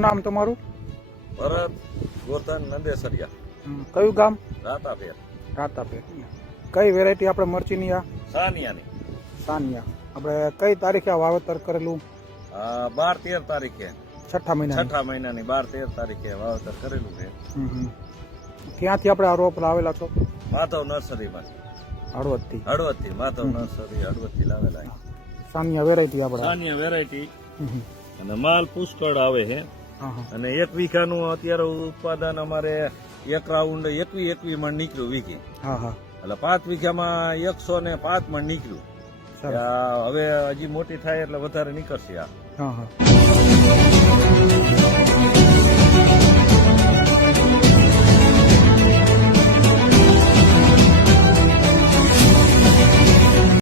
શું નામ તમારું? ભરત ગોતન નંદેસરિયા. કયું ગામ? રાતાપેર રાતાપેર કઈ વેરાયટી આપણે મરચીની આ? સાનિયાની. સાનિયા. આપણે કઈ તારીખે આ વાવેતર કરેલું? બાર તેર તારીખે. છઠ્ઠા મહિના છઠ્ઠા મહિનાની બાર તેર તારીખે વાવેતર કરેલું છે. ક્યાંથી આપણે આ રોપ લાવેલા છો? માધવ નર્સરીમાં હળવદથી. હળવદથી માધવ નર્સરી હળવદથી લાવેલા સાનિયા વેરાયટી આપણે. સાનિયા વેરાયટી. અને માલ પુષ્કળ આવે છે. અને એક વીઘાનું અત્યારે ઉત્પાદન અમારે એક રાઉન્ડ એકવી એકવી મણ નીકળ્યું વીઘે. એટલે પાંચ વીઘામાં એકસો ને પાંચ મણ નીકળ્યું. હવે હજી મોટી થાય એટલે વધારે નીકળશે આ.